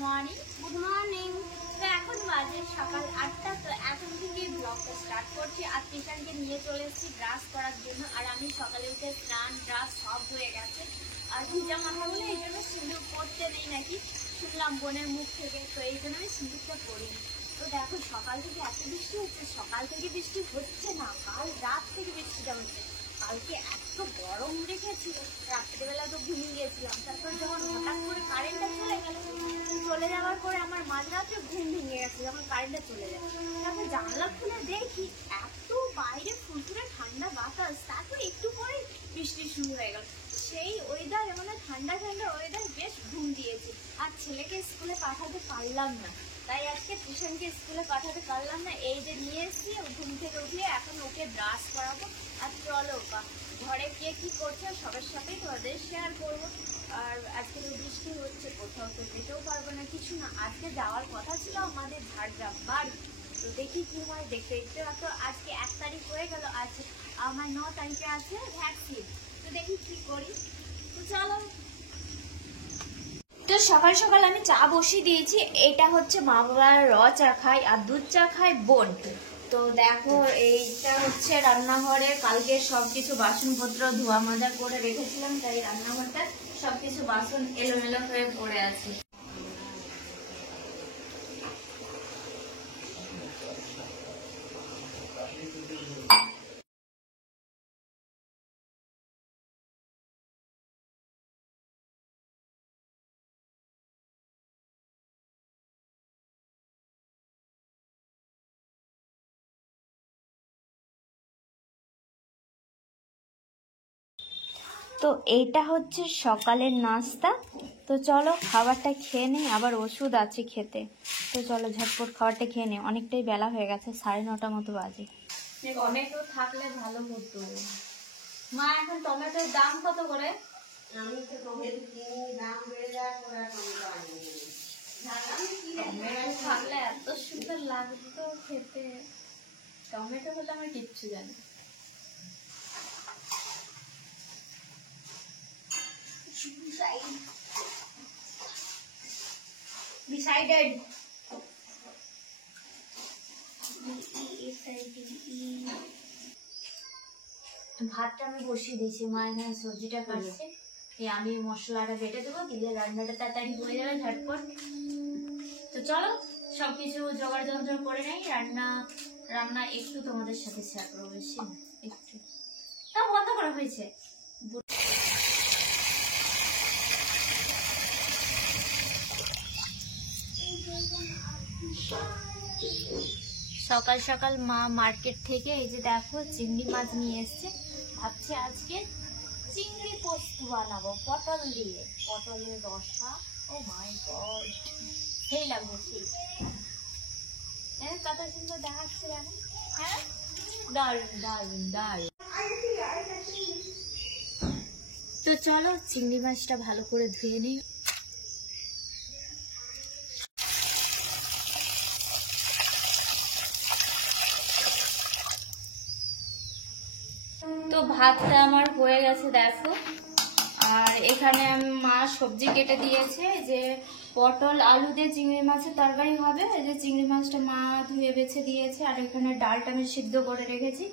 Morning. তো এখন বাজে সকাল 8টা। তো এখন থেকে ব্লগটা স্টার্ট করছি। আর টিশানকে নিয়ে চলে এসেছি ব্রাশ করার জন্য। আর আমি সকালে উঠে স্নান ব্রাশ সব হয়ে গেছে। আর ভিজা মাথা বলে এই জন্য সিঁদুর পরতে নেই নাকি শুনলাম বোনের মুখ থেকে। তো এই জন্য আমি সিঁদুরটা পরিনি। তো দেখো সকাল থেকে এত বৃষ্টি হচ্ছে। সকাল থেকে বৃষ্টি হচ্ছে না, কাল রাত থেকে বৃষ্টিটা হচ্ছে। কালকে এত গরম রেখেছিল, রাত্রিবেলা তো ঘুমিয়ে গিয়েছিলাম। তারপর যখন হঠাৎ করে কারেন্টটা চলে যাওয়ার পরে আমার মাঝরাতে ঘুম ভেঙে গেছে যখন কারেন্টটা চলে যায়। তারপর জানলা খুলে দেখি এত বাইরে ফুরফুরে ঠান্ডা বাতাস, তারপর একটু পরে বৃষ্টি শুরু হয়ে গেল। সেই ওয়েদার মানে ঠান্ডা ঠান্ডা ওয়েদার, বেশ ঘুম দিয়েছে। আর ছেলেকে স্কুলে পাঠাতে পারলাম না, তাই আজকে টিউশনকে স্কুলে পাঠাতে পারলাম না। এই যে নিয়ে এসেছি ঘুম থেকে উঠিয়ে এখন ওকে ব্রাশ করাবো। আর চলো বা ঘরে কে কি করছে সবার সাথেই তোমাদের শেয়ার করবো। আর আজকে তো বৃষ্টি হচ্ছে, কোথাও তো যেতেও পারবো না, কিছু না। আজকে যাওয়ার কথা ছিল আমাদের ঝাড়গ্রাম বাড়ি। তো দেখি কি হয়, দেখতে দেখতে তো আজকে 1 তারিখ হয়ে গেল। আজ আমার 9 তারিখে আছে ভ্যাকসিন। তো দেখি কি করি। তো চলো। তো সকাল সকাল আমি চা বসিয়ে দিয়েছি। এটা হচ্ছে মা বাবার র চা খাই আর দুধ চা খায় বোন। তো দেখো এইটা হচ্ছে রান্নাঘরে কালকে সবকিছু বাসনপত্র ধোয়া মাজা করে রেখেছিলাম, তাই রান্নাঘরটা সবকিছু বাসন এলোমেলো হয়ে পড়ে আছে। তো এইটা হচ্ছে সকালের নাস্তা। তো চলো খাবারটা খেয়ে নেই, আবার ওষুধ আছে খেতে। তো চলো ঝটপট খাবারটা খেয়ে নেই, অনেকটাই বেলা হয়ে গেছে, 9:30 মতো বাজে। টমেটো থাকলে ভালো হতো। মা এখন টমেটোর দাম কত করে? আমি তো টমেটো কিনি, দাম বেড়ে যায়, টমেটো থাকলে এত সুন্দর লাগতো খেতে। টমেটো হলে আমি কিচ্ছু জানি। Decided. ভাতটা আমি বসিয়ে দিয়েছি, মা এখানে সবজিটা কাটছে। আমি মশলাটা বেটে দেবো, দিলে রান্নাটা তাড়াতাড়ি হয়ে যাবে ঝটপট। তো চলো সবকিছু জোগাড় যন্ত্র করে নেই, রান্না একটু তোমাদের সাথে শেয়ার করবো, বেশি একটু। তা বন্ধ করা হয়েছে। সকাল সকাল মা মার্কেট থেকে এই যে দেখো চিংড়ি মাছ নিয়ে এসছে। ভাবছি আজকে চিংড়ি পোস্ত বানাবো পটল দিয়ে, পটলের রসা। ও মাই গড, সেই লাগবে সেই। কত সুন্দর দেখাচ্ছে জানো? হ্যাঁ, দারুন দারুন দারুন। তো চলো চিংড়ি মাছটা ভালো করে ধুয়ে নিই। তো ভাতটা আমার হয়ে গেছে দেখো। আর এখানে মা সবজি কেটে দিয়েছে, যে পটল আলু দিয়ে চিংড়ি মাছের তরকারি হবে। এই যে চিংড়ি মাছটা মা ধুয়ে বেছে দিয়েছে। আর এখানে ডালটা আমি সিদ্ধ করে রেখেছি।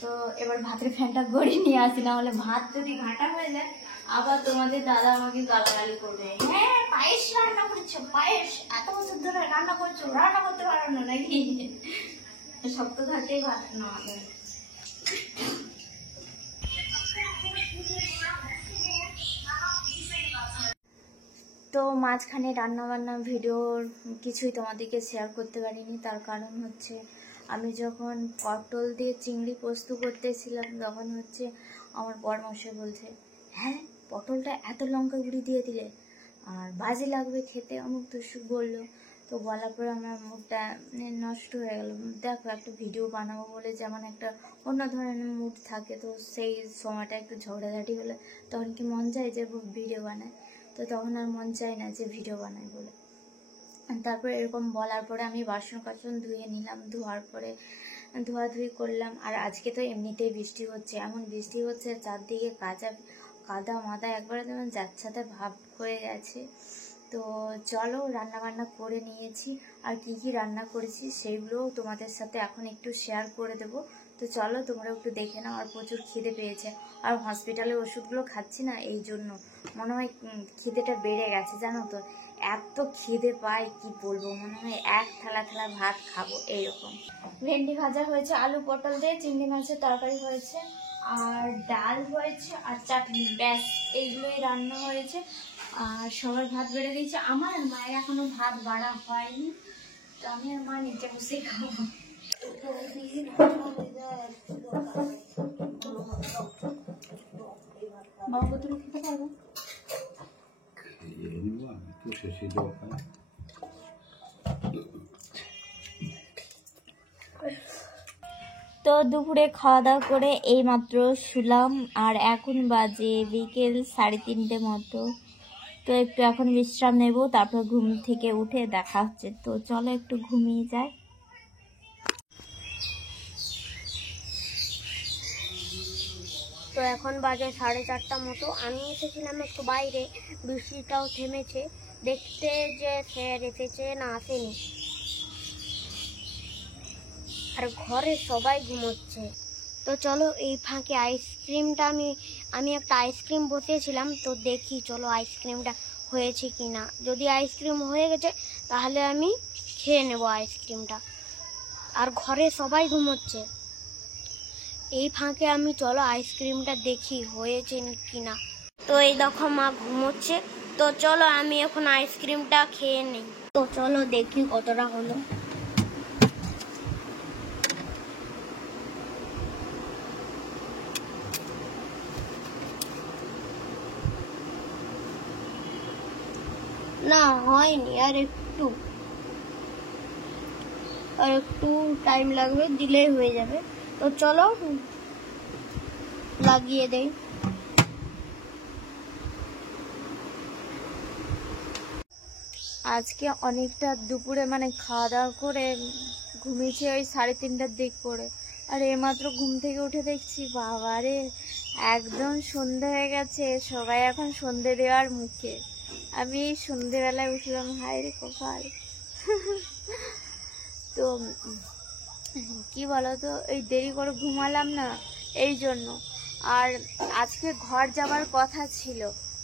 তো এবার ভাতের ফ্যানটা গড়িয়ে নিয়ে আসি, না হলে ভাত যদি ঘাটা হয়ে যায় আবার তোমাদের দাদা আমাকে গালাগালি করবে। হ্যাঁ পায়েস রান্না করছো, পায়েস এত বছর ধরে রান্না করছো, রান্না করতে পারো না নাকি? শক্ত থাকতেই ভাত নেওয়া যায়। তো মাঝখানে রান্নাবান্না ভিডিওর কিছুই তোমাদেরকে শেয়ার করতে পারিনি। তার কারণ হচ্ছে আমি যখন পটল দিয়ে চিংড়ি পোস্ত করতেছিলাম তখন হচ্ছে আমার বরমশাই বলছে, হ্যাঁ পটলটা এত লঙ্কা গুঁড়ি দিয়ে দিলে, আর বাজে লাগবে খেতে, অমুক তসুক বললো। তো বলার পরে আমার মুডটা নষ্ট হয়ে গেল। দেখো একটা ভিডিও বানাবো বলে যেমন একটা অন্য ধরনের মুড থাকে, তো সেই সময়টা একটু ঝগড়াঝাটি হলে তখন কি মন যায় যে ভিডিও বানায়? তো তখন আর মন চায় না যে ভিডিও বানাই বলে। তারপরে এরকম বলার পরে আমি বাসন কাসন ধুয়ে নিলাম, ধোয়ার পরে ধোয়াধুয়ি করলাম। আর আজকে তো এমনিতেই বৃষ্টি হচ্ছে, এমন বৃষ্টি হচ্ছে চারদিকে কাদা মাদা একবারে যেমন যাচ্ছাতে ভাব হয়ে গেছে। তো চলো রান্না বান্না করে নিয়েছি, আর কি কি রান্না করেছি সেইগুলোও তোমাদের সাথে এখন একটু শেয়ার করে দেবো। তো চলো তোমরা একটু দেখে নাও। আর প্রচুর খিদে পেয়েছে, আর হসপিটালে ওষুধগুলো খাচ্ছি না, এই জন্য মনে হয় খিদেটা বেড়ে গেছে জানো তো। এত খিদে পায় কি বলবো, মনে হয় এক থালা থালা ভাত খাবো এইরকম। ভেন্ডি ভাজা হয়েছে, আলু পটল দিয়ে চিংড়ি মাছের তরকারি হয়েছে, আর ডাল হয়েছে, আর চাটনি, ব্যাস এইগুলোই রান্না হয়েছে। আর সবার ভাত বেড়ে দিয়েছে, আমার আর মায়ের এখনো ভাত বাড়া হয়নি, তো আমি আর মা নিচে বসে খাবো। বাবু তুমি খেতে পারবো? তো দুপুরে খাওয়া দাওয়া করে এইমাত্র শুলাম, আর এখন বাজে বিকেল 3:30 মতো। তো একটু এখন বিশ্রাম নেব, তারপর ঘুম থেকে উঠে দেখা হচ্ছে। তো চলো একটু ঘুমিয়ে যাই। তো এখন বাজে 4:30 মতো। আমি এসেছিলাম একটু বাইরে, বৃষ্টিটাও থেমেছে, দেখতে যে স্যার এসেছে না আসেনি, আর ঘরে সবাই ঘুমোচ্ছে। তো চলো এই ফাঁকে আইসক্রিমটা আমি একটা আইসক্রিম বসিয়েছিলাম, তো দেখি চলো আইসক্রিমটা হয়েছে কি না। যদি আইসক্রিম হয়ে গেছে তাহলে আমি খেয়ে নেব আইসক্রিমটা, আর ঘরে সবাই ঘুমোচ্ছে। এই ফাঁকে আমি চলো আইসক্রিমটা দেখি হয়েছে কি না। তো এই দেখো মা ঘুমোচ্ছে, তো চলো আমি এখন আইসক্রিমটা খেয়ে নিই। তো চলো দেখি কতটা হলো। না হয়নি, আর একটু টাইম লাগবে, দিলেই হয়ে যাবে। তো চলো লাগিয়ে দেই। আজকে অনেকটা দুপুরে মানে খাওয়া দাওয়া করে ঘুমিয়েছি ওই 3:30টার দিক করে, আর এইমাত্র ঘুম থেকে উঠে দেখছি বাবারে একদম সন্ধে হয়ে গেছে, সবাই এখন সন্ধে দেওয়ার মুখে। আমি এই সন্ধেবেলায় উঠলাম, হায় রে কপাল। তো কি বলতো, এই দেরি করে ঘুমালাম না এই জন্য। আর আজকে ঘর যাবার কথা ছিল,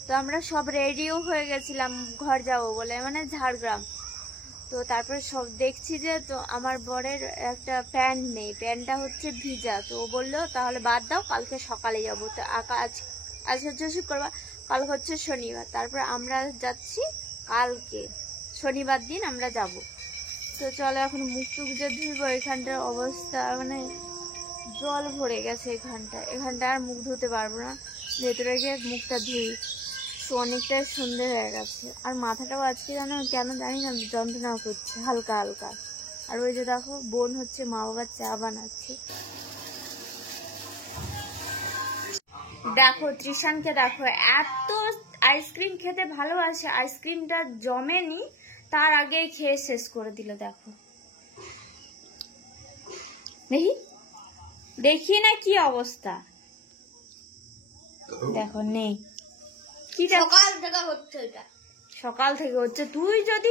তো আমরা সব রেডিও হয়ে গেছিলাম ঘর যাব বলে, মানে ঝাড়গ্রাম। তো তারপরে সব দেখছি যে, তো আমার বরের একটা প্যান্ট নেই, প্যান্টটা হচ্ছে ভিজা। তো ও বললো তাহলে বাদ দাও, কালকে সকালে যাবো। তো আজ হচ্ছে শুক্রবার, কাল হচ্ছে শনিবার, তারপর আমরা যাচ্ছি কালকে শনিবার দিন আমরা যাব। তো চলো এখন মুখ টুক যে ধুইব, এখানটার অবস্থা মানে জল ভরে গেছে, এখানটা আর মুখ ধুতে পারবো না, ভেতরে গিয়ে মুখটা ধুই। তো অনেকটাই সন্ধে হয়ে গেছে, আর মাথাটাও আজকে কেন জানি না যন্ত্রণা করছে হালকা হালকা। আর ওই যে দেখো বোন হচ্ছে মা বাবার চা বানাচ্ছে। দেখো তৃষানকে দেখো, এত আইসক্রিম খেতে ভালোবাসে, আইসক্রিমটা জমেনি তার আগেই খেয়ে শেষ করে দিল। দেখো দেখি না কি অবস্থা, দেখো নেই। কি সকাল থেকে হচ্ছে, তুই যদি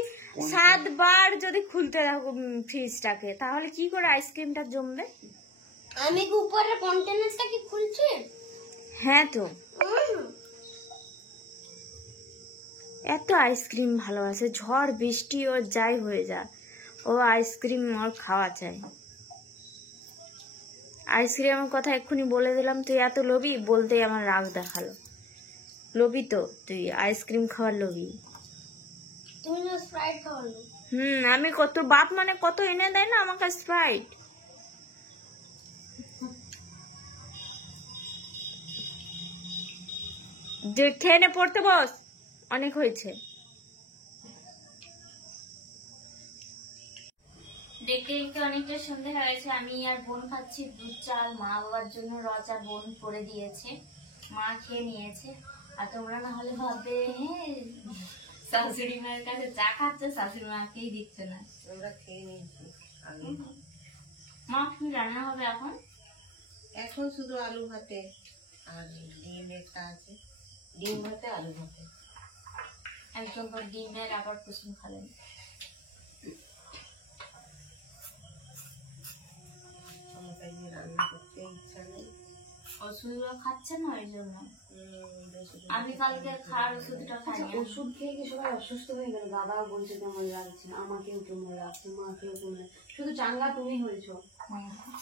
7 বার যদি খুলতে থাকো ফ্রিজটাকে, তাহলে কি করে আইসক্রিমটা জমবে? আমি কি উপরে কন্টেনারটা কি খুলছি? হ্যাঁ তো এত আইসক্রিম ভালোবাসে, ঝড় বৃষ্টি ওর যাই হয়ে যায়, ও আইসক্রিম ওর খাওয়া চাই। আইসক্রিমের কথা এক্ষুনি বলে দিলাম, তুই এত লোভী বলতেই আমার রাগ দেখালো। লোভী তো তুই, আইসক্রিম খাওয়ার লোভী। তুমি না স্প্রাইট খাওয়ালো। আমি কত বাপ মানে কত এনে দেয় না আমাকে স্প্রাইট। খেয়ে নে, পড়তে বস, অনেক হয়েছে। দেখতে দেখতে অনেকটা সন্ধ্যে হয়ে গেছে, আমি আর বোন খাচ্ছি দুধ চাল। মা বাবার জন্য রচা বোন করে দিয়েছে, মা খেয়ে নিয়েছে। আর তোমরা না হলে ভাববে শাশুড়ি মায়ের কাছে চা খাচ্ছে, শাশুড়ি মাকেই দিচ্ছে না। তোমরা খেয়ে নিয়েছি। মা কি রান্না হবে এখন? এখন শুধু আলু ভাতে আর ডিম একটা আছে, ডিম ভাতে আলু ভাতে। একজন তো ডিমের আবার কুসুম খাবেন। ওষুধগুলো খাচ্ছে না ওই জন্য। আমি কালকে খাওয়ার ওষুধটা খাই। ওষুধ খেয়ে কি সবাই অসুস্থ হয়ে গেল? দাদাও বলছে কেমন লাগছে, আমাকেও কেমন লাগছে, মাকেও কেমন, শুধু চাঙ্গা তুমি হয়েছো,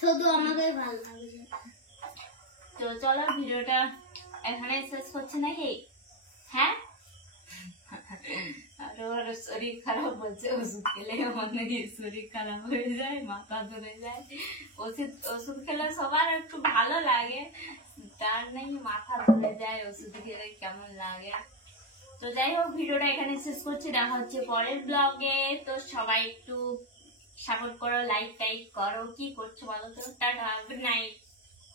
শুধু আমাকে ভালো লাগছে। তো চলো ভিডিওটা এখানে শেষ করছি নাকি? হ্যাঁ, আর ওর শরীর খারাপ বলছে, ওষুধ খেলে আমাদের শরীর খারাপ হয়ে যায়, মাথা ধরে যায়। ওষুধ খেলে সবার একটু ভালো লাগে, তার নেই মাথা ধরে যায় ওষুধ খেলে কেমন লাগে। তো যাই হোক, ভিডিওটা এখানে শেষ করছি, দেখা হচ্ছে পরের ব্লগে। তো সবাই একটু সাপোর্ট করো, লাইক টাইক করো, কি করছো বলো তো। Tata, good night.